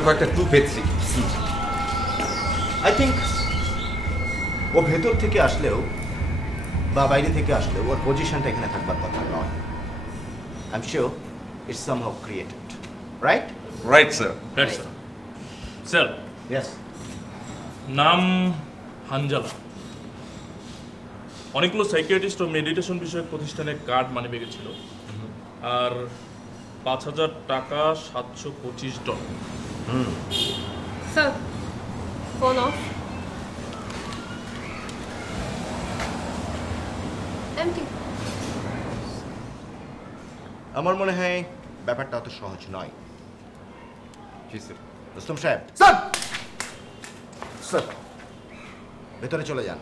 আমরা কয়েকটা ক্লু পেয়েছি। আই থিঙ্ক ও ভেতর থেকে আসলেও বা বাইরে থেকে আসলেও ওর পজিশনটা এখানে থাকবার কথা নয়। I am sure it's somehow created, right? Right sir. Right sir. Sir, yes. নাম হানজালা। অনেকগুলো সাইকিয়াট্রিস্ট ও মেডিটেশন বিষয়ক প্রতিষ্ঠানের কার্ড মানিব্যাগে ছিল, আর ৫,০০০ টাকা, $725। Sir, phone off. এমটি। আমার মনে হয় ব্যাপারটা অত সহজ নয়। জি স্যার। রুস্তম সাহেব, স্যার স্যার ভেতরে চলে যান।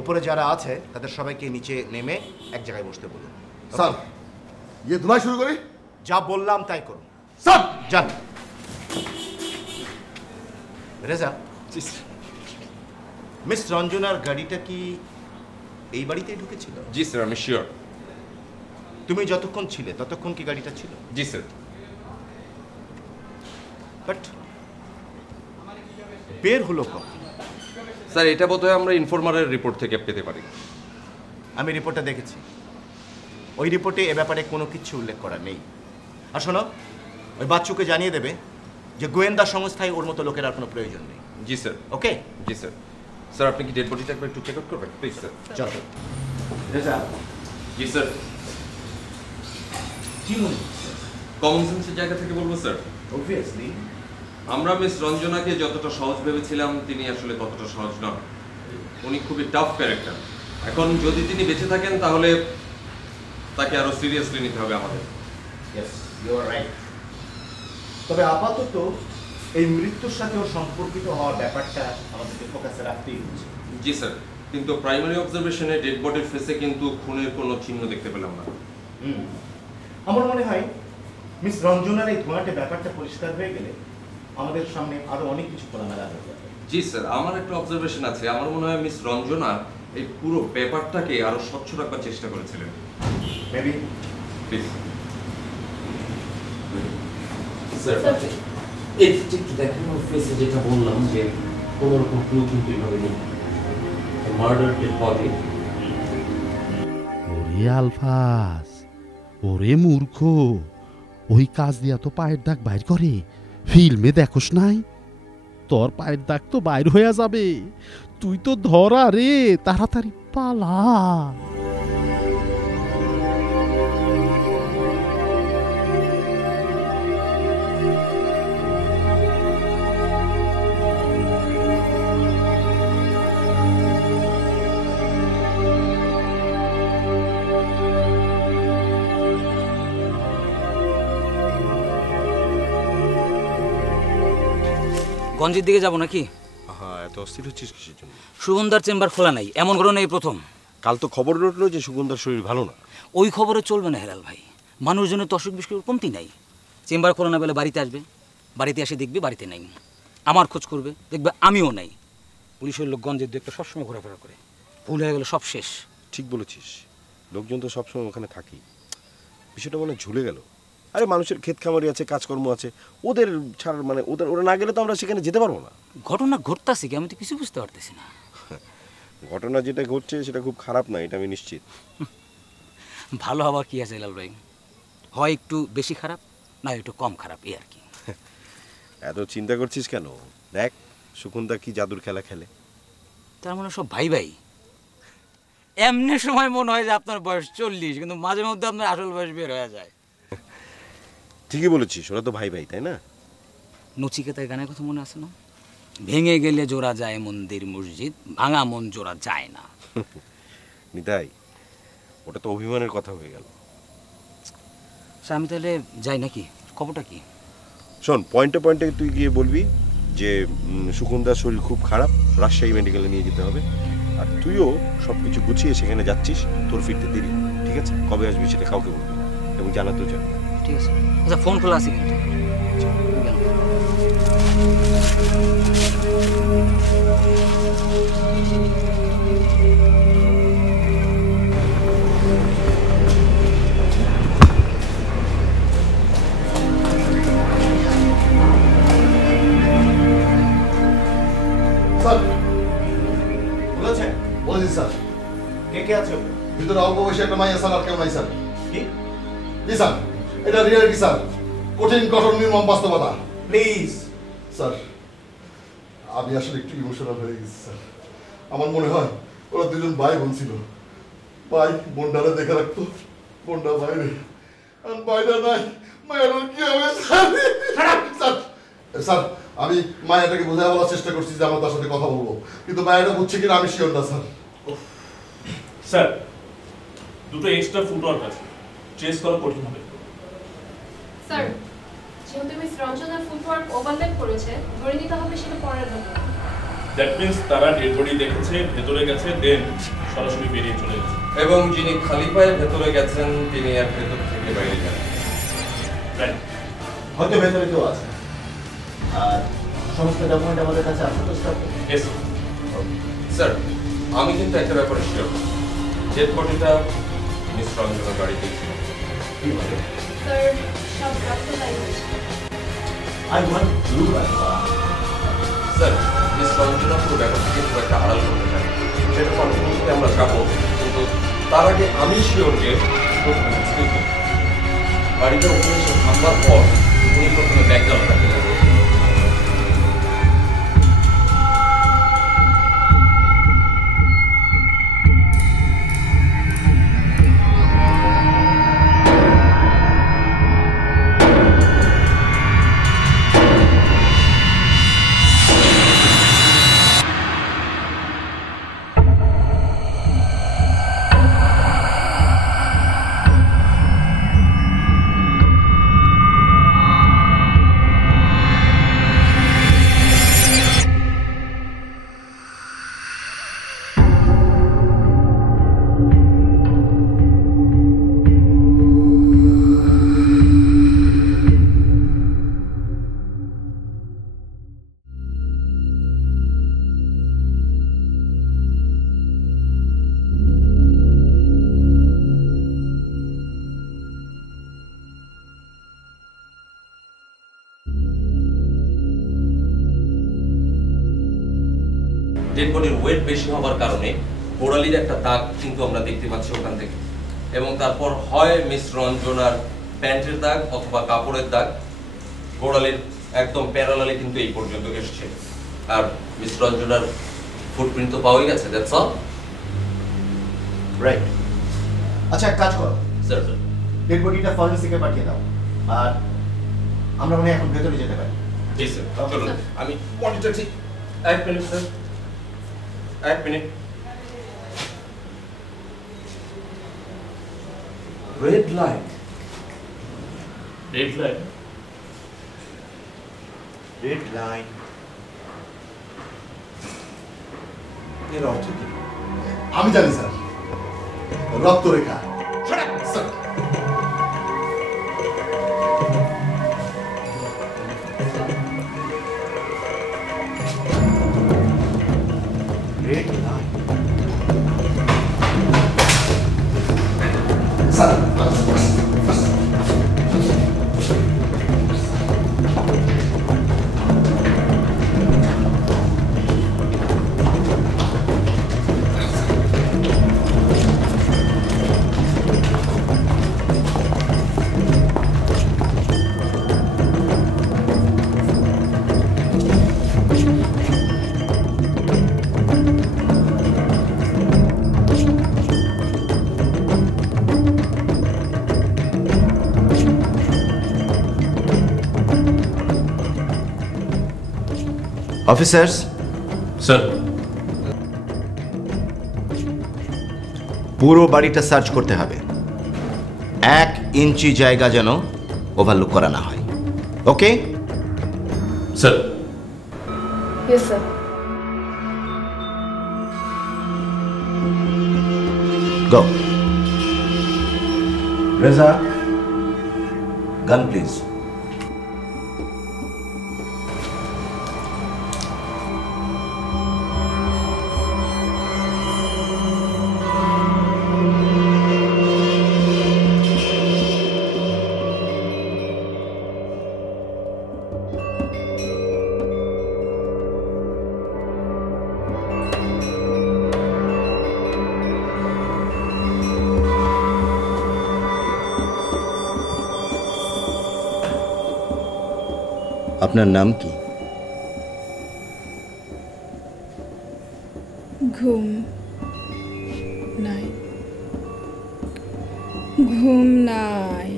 উপরে যারা আছে তাদের সবাইকে নিচে নেমে এক জায়গায় বসতে বলুন। স্যার, ইয়ে ধুলাই শুরু করি? যা বললাম তাই করুন। স্যার যান। রেজা, জি স্যার। মিস রঞ্জনার গাড়িটা কি এই বাড়িতেই ঢুকেছিল? জি স্যার, আমি শিওর। তুমি যতক্ষণ ছিলে ততক্ষণ কি গাড়িটা ছিল? জি স্যার। বাট বের হলো কখন? স্যার, এটা বোধহয় আমরা ইনফরমারের রিপোর্ট থেকে পেতে পারি। আমি রিপোর্টটা দেখেছি। ওই রিপোর্টে এ ব্যাপারে কোনো কিছু উল্লেখ করা নেই। আর শোনো, ওই বাচ্চুকে জানিয়ে দেবে যে গোয়েন্দা সংস্থায় ওর মতো লোকের আর কোনো প্রয়োজন নেই। জি স্যার। ওকে? জি স্যার। স্যার, আপনি কি ডেড বডিটা একবার একটু চেক আউট করবেন প্লিজ স্যার? চলো। রেজা, জি স্যার। কি মনে হচ্ছে? কমন সেন্সের জায়গা থেকে বলবো স্যার। অবভিয়াসলি আমরা মিস রঞ্জনাকে যতটা সহজ ভেবেছিলাম তিনি আসলে ততটা সহজ নন। উনি খুবই টাফ ক্যারেক্টার। এখন যদি তিনি বেঁচে থাকেন তাহলে তাকে আরো সিরিয়াসলি নিতে হবে আমাদের। Yes, you are right. তবে আপাতত এই মৃত্যুর সাথে ওর সম্পর্কিত হওয়ার ব্যাপারটা আমাদেরকে ফোকাসে রাখতেই হচ্ছে। জি স্যার, কিন্তু প্রাইমারি অবজারভেশনে ডেড বডির ফেসে কিন্তু খুনের কোনো চিহ্ন দেখতে পেলাম না। আমার মনে হয় মিস রঞ্জনার এই ধোঁয়াটে ব্যাপারটা পরিষ্কার হয়ে গেলে আমাদের সামনে আরো অনেক কিছু খোলামেলা হয়ে যাবে। জি স্যার, আমার একটা অবজারভেশন আছে। আমার মনে হয় মিস রঞ্জনা এই পুরো ব্যাপারটাকে আরো স্বচ্ছ রাখবার চেষ্টা করেছিলেন। মেবি। প্লিজ স্যার, এই একটু দেখেন ওর ফেসে যেটা বললাম যে কোনো রকম ক্লু কিন্তু এইভাবে নেই। Murder dead body. ওরে আলফাস, ওরে মূর্খ, ওই কাজ দিয়া তো পায়ের দাগ বাইর করে। ফিল্মে দেখোস নাই? তোর পায়ের দাগ তো বাইর হয়ে যাবে। তুই তো ধরা রে, তাড়াতাড়ি পালা। গঞ্জের দিকে যাব নাকি? হ্যাঁ, এত অস্থির হচ্ছিস কিসের জন্য? সুগন্ধার চেম্বার খোলা নাই, এমন ঘটনা এই প্রথম। কাল তো খবর উঠলো যে সুগন্ধার শরীর ভালো না। ওই খবরে চলবে না হেলাল ভাই, মানুষজনের তো অসুখ বিসুখের কমতি নাই। চেম্বার খোলা না পেলে বাড়িতে আসবে, বাড়িতে এসে দেখবে বাড়িতে নাই, আমার খোঁজ করবে, দেখবে আমিও নাই। পুলিশের লোক গঞ্জের দিকে সবসময় ঘোরাফেরা করে, ভুল হয়ে গেলে সব শেষ। ঠিক বলেছিস, লোকজন তো সবসময় ওখানে থাকি। বিষয়টা মনে ঝুলে গেল। আরে মানুষের ক্ষেত খামারি আছে, কাজকর্ম আছে, ওদের ছাড় মানে ওরা না গেলে তো আমরা সেখানে যেতে পারবো না। ঘটনা ঘটতেছে কি আমি তো কিছু বুঝতে পারতেছি না। ঘটনা যেটা ঘটছে সেটা খুব খারাপ না, এটা আমি নিশ্চিত। ভালো হবার কি আছে হেলাল ভাই, হয় একটু বেশি খারাপ, না একটু কম খারাপ, এই আর কি। এত চিন্তা করছিস কেন? দেখ সুকুন্দা কি জাদুর খেলা খেলে। তার মানে সব ভাই ভাই। এমনি সময় মনে হয় যে আপনার বয়স 40, কিন্তু মাঝে মধ্যে আপনার আসল বয়স বের হয়ে যায়। ঠিকই বলেছিস, ওরা তো ভাই ভাই, তাই না? নচিকেতার গানের কথা মনে আছে না? ভেঙে গেলে জোড়া যায় মন্দির মসজিদ, ভাঙা মন জোড়া যায় না। নিতাই, ওটা তো অভিমানের কথা হয়ে গেল। আমি তাহলে যাই নাকি? খবরটা কি? শোন, পয়েন্টে পয়েন্টে তুই গিয়ে বলবি যে সুকুন্দার শরীর খুব খারাপ, রাজশাহী মেডিকেলে নিয়ে যেতে হবে। আর তুইও সব কিছু গুছিয়ে সেখানে যাচ্ছিস, তোর ফিরতে দেরি, ঠিক আছে? কবে আসবি সেটা কাউকে বলবি না, এবং জানাতেও যাবে। ঠিক আছে, আচ্ছা ফোন খোলা আছে কিন্তু। বলেছি স্যার। কে কে আছে ভিতরে অল্প বয়সী একটা মাইয়া স্যার, আর কেউ নাই স্যার। কি জি স্যার, এটা রিয়ালিটি স্যার, কঠিন কঠোর নির্মম বাস্তবতা। প্লিজ স্যার, আমি আসলে একটু ইমোশনাল হয়ে গেছি স্যার। আমার মনে হয় ওরা দুজন ভাই বোন ছিল। ভাই বোনটারে দেখে রাখতো, বোনটা বাইরে, আর বাইরে নাই, মায়ের কি হবে স্যার? স্যার স্যার, আমি মায়াটাকে বোঝায় বলার চেষ্টা করছি যে আমরা তার সাথে কথা বলবো, কিন্তু মায়াটা বুঝছে কিনা আমি শিওর না স্যার। স্যার, দুটো এক্সট্রা ফুটওয়ার্ক আছে, ট্রেস করা কঠিন হবে। স্যার, যেহেতু মিস রঞ্জনার ফুটওয়ার্ক ওভারল্যাপ করেছে, ধরে নিতে হবে সেটা পরের ব্যাপার। দ্যাট মিন্স তারা ডেড বডি দেখেছে, ভেতরে গেছে, দেন সরাসরি বেরিয়ে চলে গেছে। এবং যিনি খালি পায়ে ভেতরে গেছেন তিনি আর ভেতর থেকে বাইরে যান। রাইট। হয়তো ভেতরে কেউ আছে, আর সমস্ত ডকুমেন্ট আমাদের কাছে আছে তো স্যার? ইয়েস স্যার, আমি কিন্তু একটা ব্যাপারে শিওর, ডেড বডিটা মিস রঞ্জনার বাড়িতে ছিল। কি বলে? স্যার, সব রক্ত line. I want to sir, miss Ranjana পুরো ব্যাপারটাকে খুব একটা আড়াল করতে চান, সেটা পরবর্তীতে আমরা যাবো, কিন্তু তার আগে আমি শিওর যে বাড়িতে ওখানে এসে থাকবার পর উনি প্রথমে ব্যাকগ্রাউন্ডটা ফেলে দেবেন। ডেড বডির ওয়েট বেশি হওয়ার কারণে গোড়ালির একটা দাগ কিন্তু আমরা দেখতে পাচ্ছি ওখান থেকে, এবং তারপর হয় মিস রঞ্জনার প্যান্টের দাগ অথবা কাপড়ের দাগ গোড়ালির একদম প্যারালালে কিন্তু এই পর্যন্ত এসছে, আর মিস রঞ্জনার ফুটপ্রিন্ট তো পাওয়াই গেছে। That's all. রাইট। আচ্ছা, এক কাজ করো স্যার, ডেড বডিটা ফরেন্সিকে পাঠিয়ে দাও, আর আমরা মনে হয় এখন ভেতরে যেতে পারি। জি স্যার, চলুন। আমি মনিটর ঠিক এক মিনিট স্যার, এক minute. Red light, red light, red line এর অর্থ কি? আমি জানি স্যার, রক্তরেখা। Sir, red line sir, officers, sir. পুরো বাড়িটা সার্চ করতে হবে, 1 ইঞ্চি জায়গা যেন ওভারলুক করা না হয়। Okay sir. Yes sir. Go. Reza, gun please. আপনার নাম কি? ঘুম নাই, ঘুম নাই।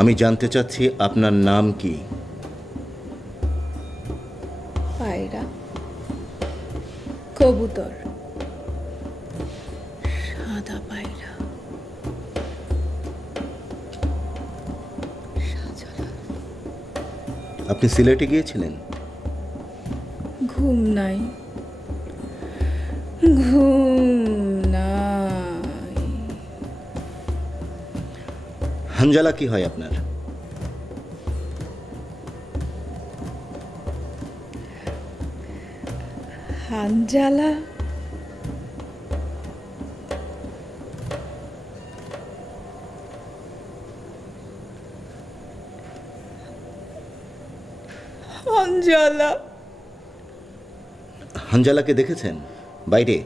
আমি জানতে চাচ্ছি আপনার নাম কি? পায়রা, কবুতর, সাদা পায়রা। আপনি সিলেটে গিয়েছিলেন? ঘুম নাই, ঘুম নাই। হানজালা কি হয় আপনার? হানজালা হানজালা হানজালাকে দেখেছেন বাইরে?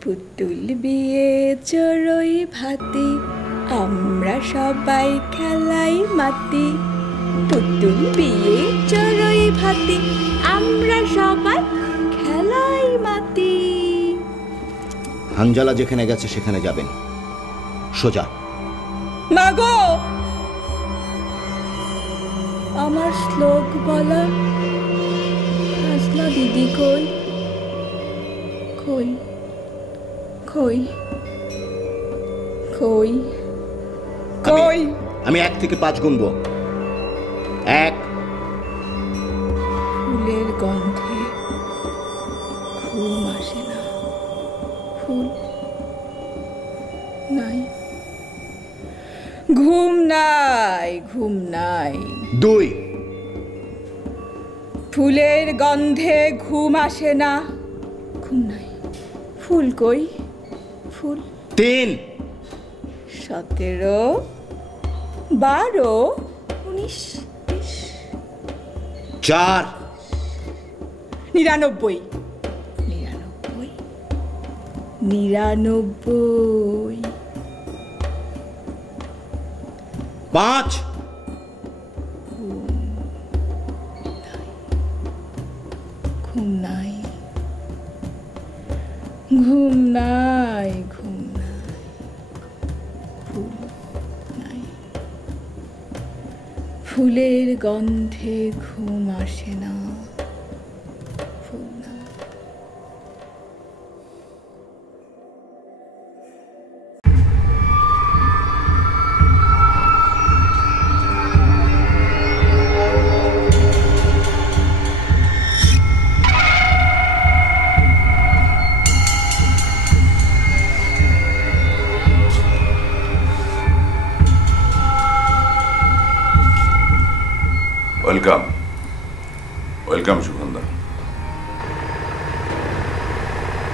পুতুল বিয়ে চড়ই ভাতি, আমরা সবাই খেলাই মাতি। পুতুল বিয়ে চড়ই ভাতি, আমরা সবাই খেলাই মাতি। হানজালা যেখানে গেছে সেখানে যাবেন, সোজা। মাগো, আমার শ্লোক বলা হাসনা দিদি কই? কই কই কই কই? আমি 1 থেকে 5 গুনবো। 1। ফুলের গন্ধে ঘুম আসে না, ফুল নাই, ঘুম নাই, ঘুম নাই। 2। ফুলের গন্ধে ঘুম আসে না, ঘুম নাই, ফুল কই? ফুল। 3। 17, 12, 19, 20, 4। 99, 99, 99। 5। ঘুম নাই, ঘুম নাই, ঘুম নাই, ফুল নাই। ফুলের গন্ধে ঘুম আসে না, ফুল নাই। Welcome, welcome Sugandha.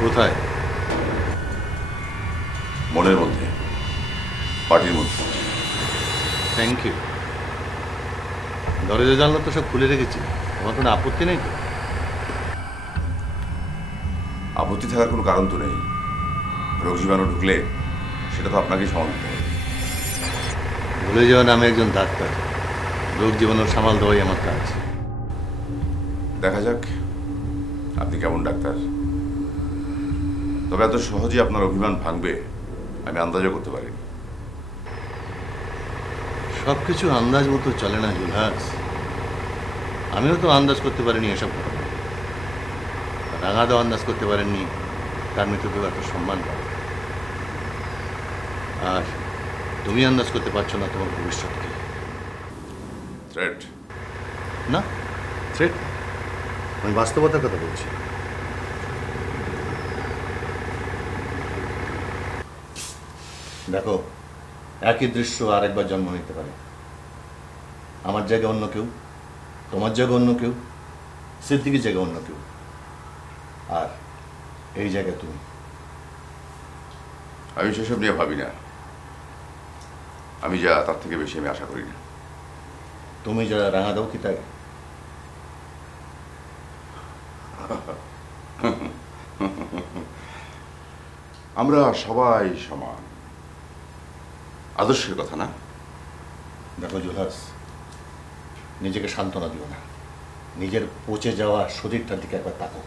কোথায়? মনের মধ্যে, পার্টির মধ্যে। Thank you. দরজা জানলা তো সব খুলে রেখেছি, আমার কোনো আপত্তি নেই তো? আপত্তি থাকার কোনো কারণ তো নেই। রোগ জীবাণু ঢুকলে সেটা তো আপনাকেই সামাল দিতে হবে। ভুলে যাওয়া নামে একজন ডাক্তার, রোগ জীবাণুর সামাল দেওয়াই আমার কাজ। দেখা যাক আপনি কেমন ডাক্তার। তবে এত সহজে আপনার অভিমান ভাঙবে আমি আন্দাজও করতে পারিনি। সব কিছু আন্দাজ মতো চলে না জুলহাস। আমিও তো আন্দাজ করতে পারিনি এসব ঘটনা। রাঙাদাও আন্দাজ করতে পারেননি তার মৃত্যুকেও এত সম্মান পাবে। আর তুমি আন্দাজ করতে পারছো না তোমার ভবিষ্যৎকে। থ্রেট? না, থ্রেট, আমি বাস্তবতার কথা বলছি। দেখো, একই দৃশ্য আরেকবার জন্ম নিতে পারে। আমার জায়গায় অন্য কেউ, তোমার জায়গায় অন্য কেউ, সিদ্দিকির জায়গায় অন্য কেউ, আর এই জায়গায় তুমি। আমি সেসব নিয়ে ভাবি না। আমি যা তার থেকে বেশি আমি আশা করি না। তুমি যারা রাঙাদাও কি তাই? আমরা সবাই সমান। আদর্শের কথা না? দেখো জুলহাস, নিজেকে সান্ত্বনা দিও না, নিজের পচে যাওয়া শরীরটার দিকে একবার তাকাও,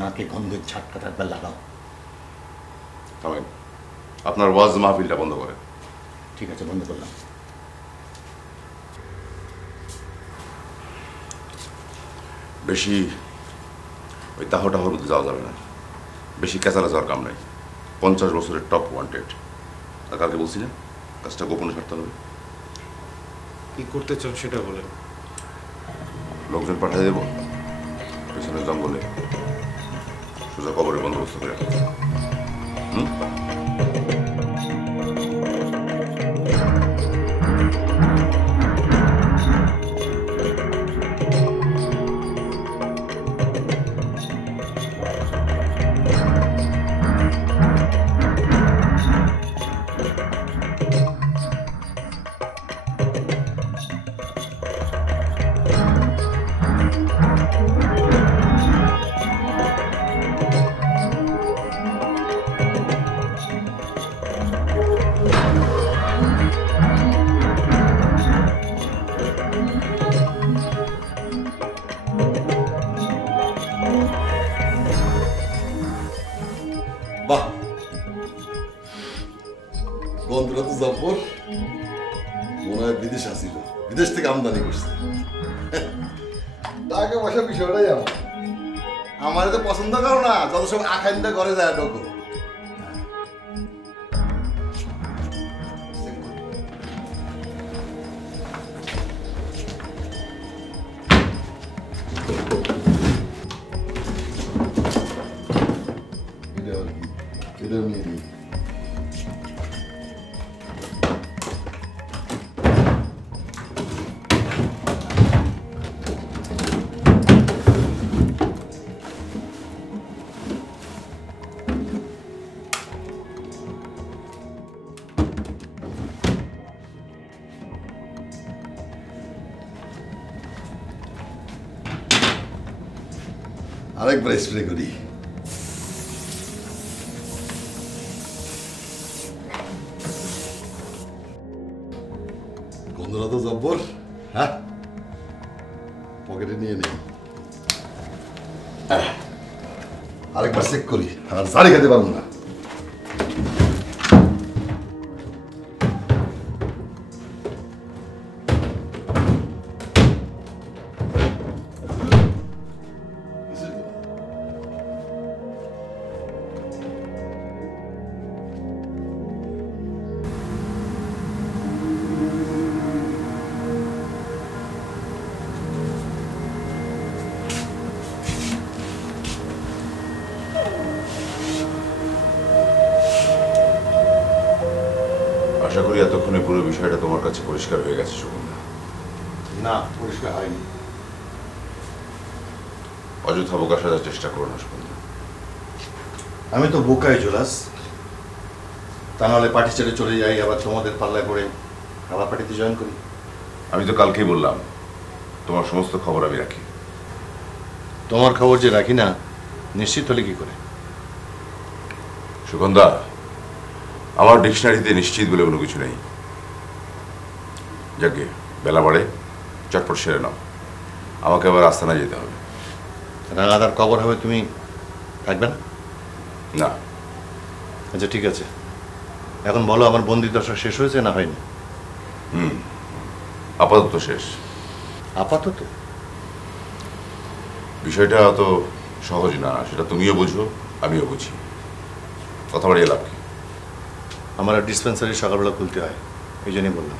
নাকে গন্ধের ঝাটকাটা একবার লাগাও। থামেন, আপনার ওয়াজ মাহফিলটা বন্ধ করেন। ঠিক আছে, বন্ধ করলাম। বেশি ওই তাহটাহর মধ্যে যাওয়া যাবে না, বেশি ক্যাচালা যাওয়ার কাম নাই। 50 বছরের টপ ওয়ান্টেড। আর কালকে বলছি না, কাজটা গোপনে ছাড়তে হবে। কি করতে চান সেটা বলেন। লোকজন পাঠিয়ে দেবো পেছনে জঙ্গলে, সোজা কবরের বন্দোবস্ত করে। বাহ, গন্ধটা তো জব্বর। মনে হয় বিদেশ আসিল, বিদেশ থেকে আমদানি করছে। টাকা পয়সা বিষয়টাই আমার তো পছন্দ করো না, যত সব আখাইন্দা করে যায় ঢোকো। এটাও নিয়ে দিই। আরেকবার স্প্রে করি। গন্ধটা তো জব্বর। হ্যাঁ, পকেটে নিয়ে নেই। আরেকবার চেক করি, আর জারি খেতে পারবো না। আশা করি এতক্ষণে পুরো বিষয়টা তোমার কাছে পরিষ্কার হয়ে গেছে সুগন্ধা। না, পরিষ্কার হয়নি। অযথা বোকা সাজার চেষ্টা করো না সুগন্ধা। আমি তো বোকাই জুলাস, তা নাহলে পার্টি ছেড়ে চলে যাই, আবার তোমাদের পাল্লায় পড়ে আবার পার্টিতে জয়েন করি। আমি তো কালকেই বললাম তোমার সমস্ত খবর আমি রাখি। তোমার খবর যে রাখি না, নিশ্চিত হলে কি করে? সুগন্ধা, আমার ডিকশনারিতে নিশ্চিত বলে কোনো কিছু নেই। যাকে বেলা বাড়ে, চটপট সেরে নাও, আমাকে আবার আস্তানায় যেতে হবে। রাঙাদার কবর হবে, তুমি থাকবে না? না। আচ্ছা ঠিক আছে, এখন বলো আমার বন্দি দশা শেষ হয়েছে না হয়নি? আপাতত শেষ। আপাতত? বিষয়টা অত সহজ না, সেটা তুমিও বুঝো আমিও বুঝি। কথা বাড়িয়ে লাভ কি? আমার ডিসপেন্সারি সকালবেলা খুলতে হয়, এই জন্যই বললাম।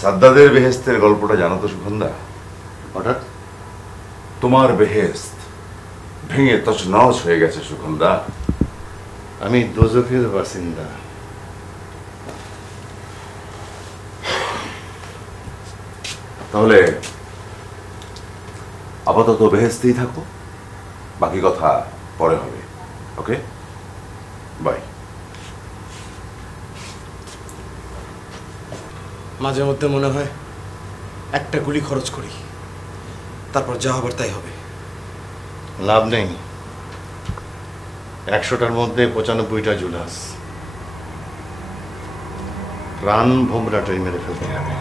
সাদ্দাদের বেহেস্তের গল্পটা জানো তো সুগন্ধা? হঠাৎ তোমার বেহেস্ত ভেঙে তছনছ হয়ে গেছে সুগন্ধা। আমি দোজখের বাসিন্দা। তাহলে আপাতত বেহেস্তেই থাকো, বাকি কথা পরে হবে। ওকে, বাই। মাঝে মধ্যে মনে হয় একটা গুলি খরচ করি, তারপর যা হবার তাই হবে। লাভ নেই, 100টার মধ্যে 95টা জুলাস। প্রাণ ভোমরাটাই মেরে ফেলতে হবে।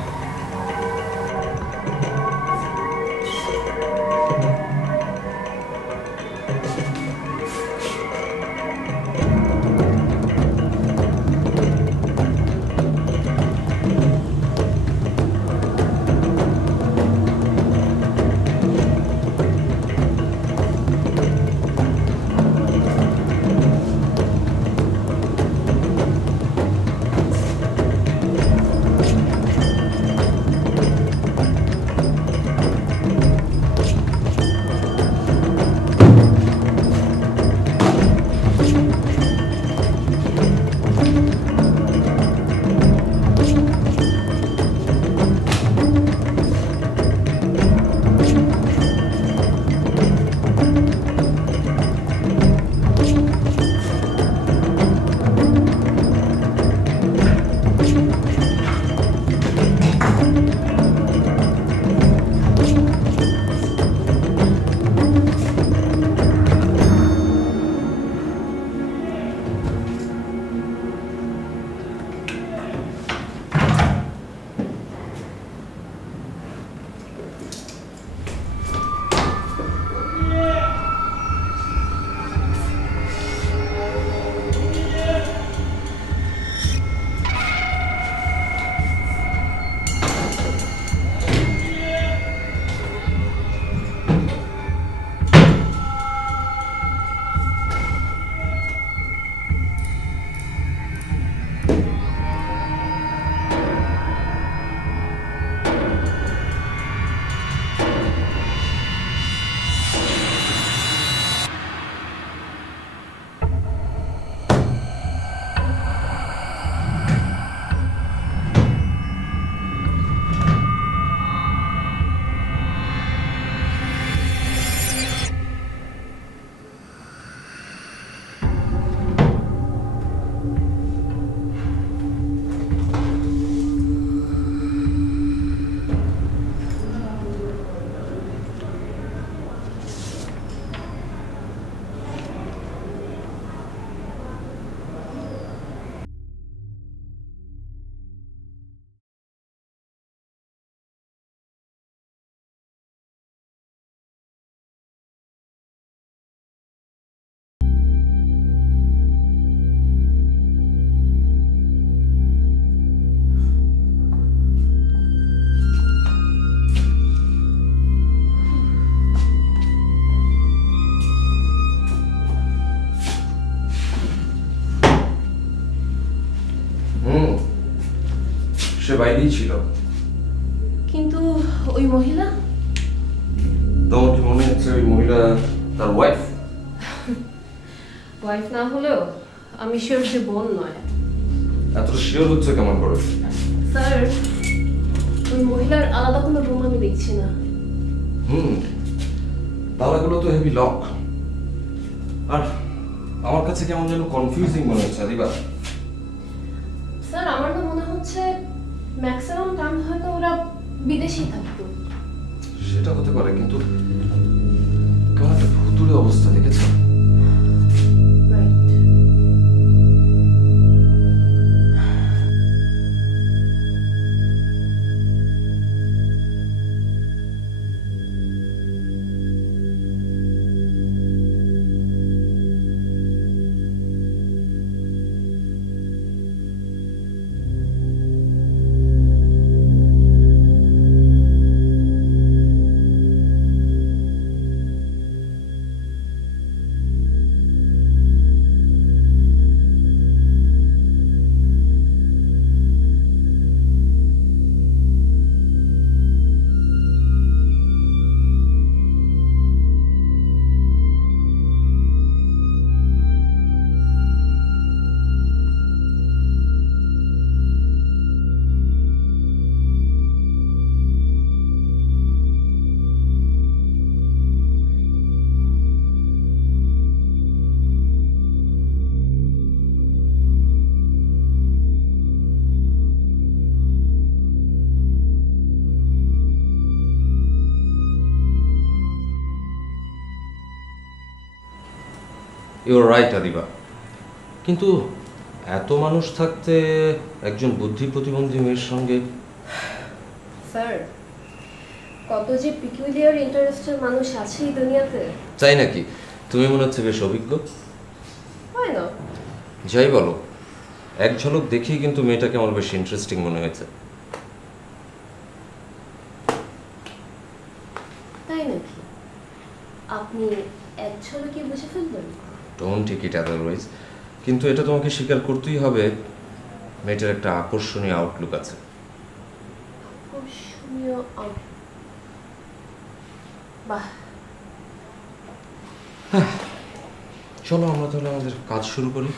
সে বাইরেই ছিল। কিন্তু ওই মহিলা? তোমার কি মনে হচ্ছে ওই মহিলা তার ওয়াইফ? ওয়াইফ না হলেও আমি শিওর যে বোন নয়। এতটা শিওর হচ্ছে কেমন করে? স্যার, ওই মহিলার আলাদা কোনো রুম আমি দেখছি না। তালাগুলো তো হেভি লক। আর আমার কাছে কেমন যেন কনফিউজিং মনে হচ্ছে আদিবা। স্যার, আমার তো মনে হচ্ছে ম্যাক্সিমাম টাইম হয়তো ওরা বিদেশে থাকতো। সেটা হতে পারে, কিন্তু কেমন একটা ভুতুড়ে অবস্থা দেখেছো? ইউর রাইট আদিবা, কিন্তু এত মানুষ থাকতে একজন বুদ্ধি প্রতিবন্ধী মেয়ের সঙ্গে। স্যার, কত যে পিকুলিয়ার ইন্টারেস্টের মানুষ আছে এই দুনিয়াতে। তাই নাকি? তুমি মনে হচ্ছে বেশ অভিজ্ঞ। হয় না? যাই বলো, এক ঝলক দেখেই কিন্তু মেয়েটাকে আমার বেশ ইন্টারেস্টিং মনে হয়েছে। তাই নাকি? আপনি এক ঝলকে বুঝে ফেললেন? ডোন্ট টেক ইট আদারওয়াইজ, কিন্তু এটা তোমাকে স্বীকার করতেই হবে, মেয়েটার একটা আকর্ষণীয় আউটলুক আছে। আকর্ষণীয় বাহ। চলো আমরা তাহলে আমাদের কাজ শুরু করি।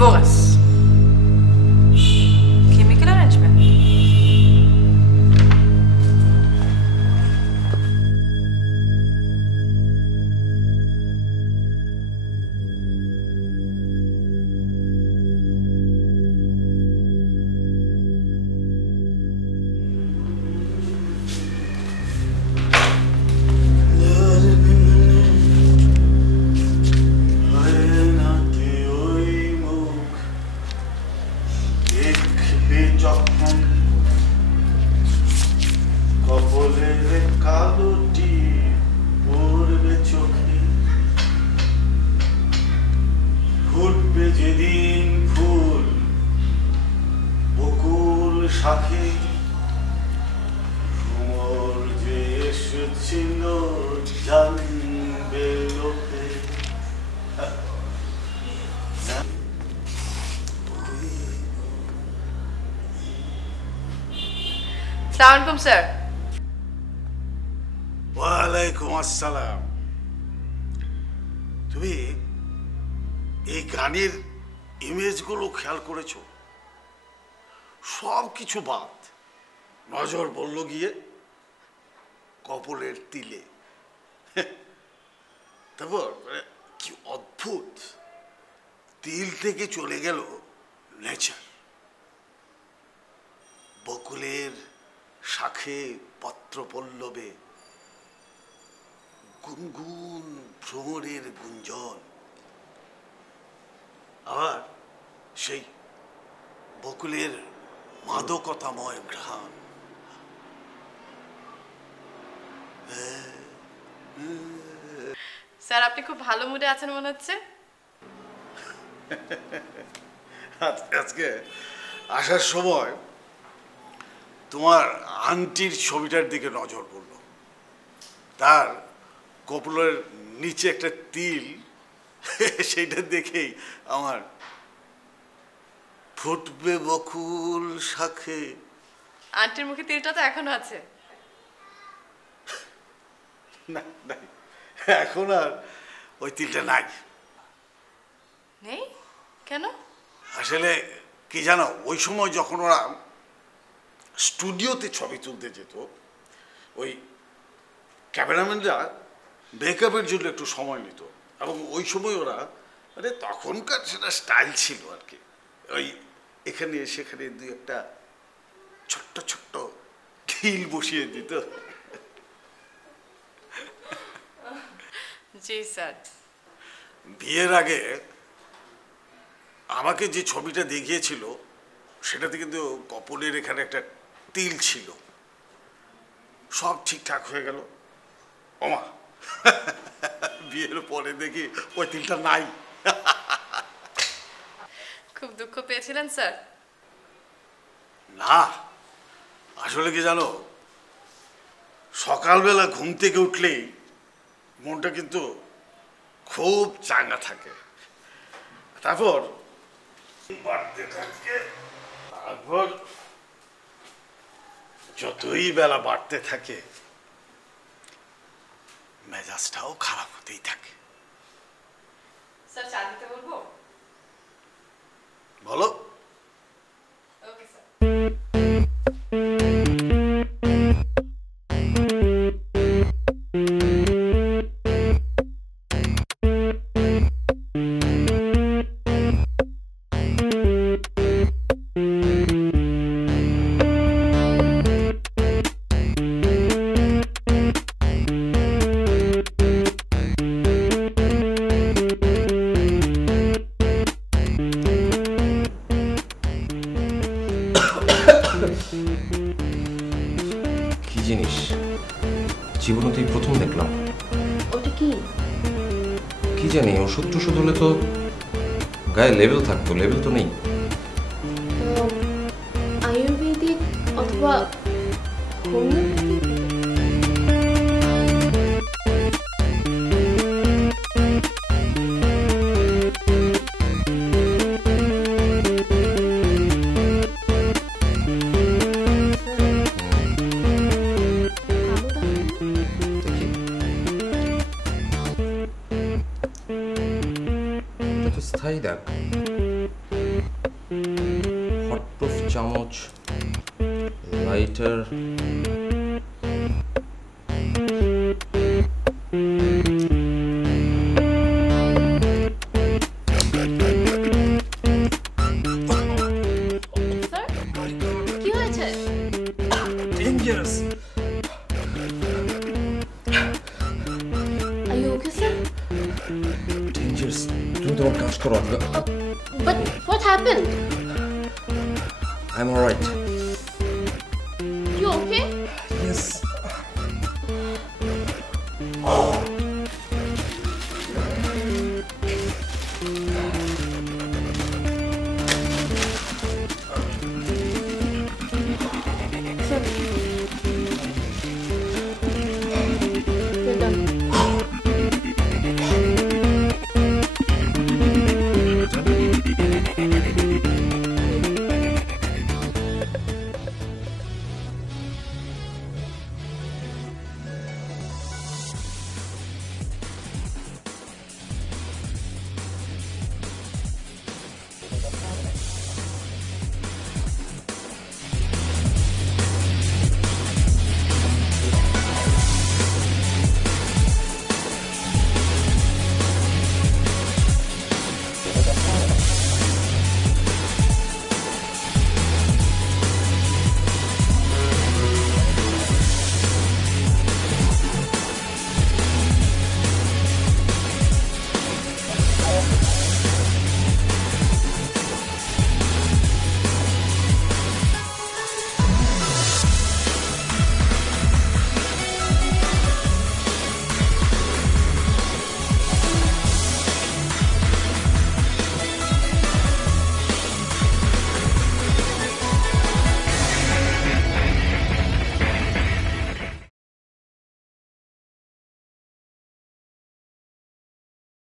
Boris. Chemical arrangement. Assalamualaikum sir. ওয়ালাইকুম আসসালাম। তুমি এই গানের ইমেজগুলো খেয়াল করেছো? সব কিছু বাদ, নজর বলল গিয়ে কপলের তিলে। তারপর কি অদ্ভুত, তিল থেকে চলে গেল নেচার। বকুলের শাখে পত্র পল্লবে গুনগুন ভ্রমরের গুঞ্জন, আবার সেই বকুলের মাদকতাময় ঘ্রাণ। স্যার, আপনি খুব ভালো মুডে আছেন মনে হচ্ছে। আজকে আসার সময় তোমার আন্টির ছবিটার দিকে নজর পড়ল, তার কপালের নিচে একটা তিল, সেইটা দেখেই আমার ফুটবে বকুল শাখে। আন্টির মুখে তিলটা তো এখনো আছে। না, নাই, এখন আর ওই তিলটা নাই। নেই কেন? আসলে কি জানো, ওই সময় যখন ওরা স্টুডিওতে ছবি তুলতে যেত, ওই ক্যামেরাম্যানরা মেকআপের জন্য একটু সময় নিত, এবং ওই সময় ওরা মানে তখনকার সেটা স্টাইল ছিল আর কি, ওই এখানে সেখানে দুই একটা ছোট্ট ছোট্ট ঢিল বসিয়ে দিত। জি স্যার। বিয়ের আগে আমাকে যে ছবিটা দেখিয়েছিল সেটাতে কিন্তু কপলের এখানে একটা তিল ছিল। সব ঠিকঠাক হয়ে গেল, ওমা বিয়ের পরে দেখি ওই তিলটা নাই। খুব দুঃখ পেয়েছিলেন স্যার? না, আসলে কি জানো, সকালবেলা ঘুম থেকে উঠলেই মনটা কিন্তু খুব চাঙ্গা থাকে, তারপর বাড়তে থাকে, তারপর যতই বেলা বাড়তে থাকে মেজাজটাও খারাপ হতেই থাকে। স্যার চা দিতে বলবো? বলো। Okay sir. কি জিনিস জীবনে তুই প্রথম দেখলাম। ওটা কি? কি জানি, ওষুধ টষুধ হলে তো গায়ে লেবেল থাকতো, লেবেল তো নেই। আয়ুর্বেদিক অথবা হোমিওপ্যাথিক? স্থায়ী দাগ, হটপ্রুফ চামচ, লাইটার, কি হয়েছে? Dangerous. Are you okay, sir? Dangerous. তুমি তোমার কাজ করো। But what happened? I'm alright.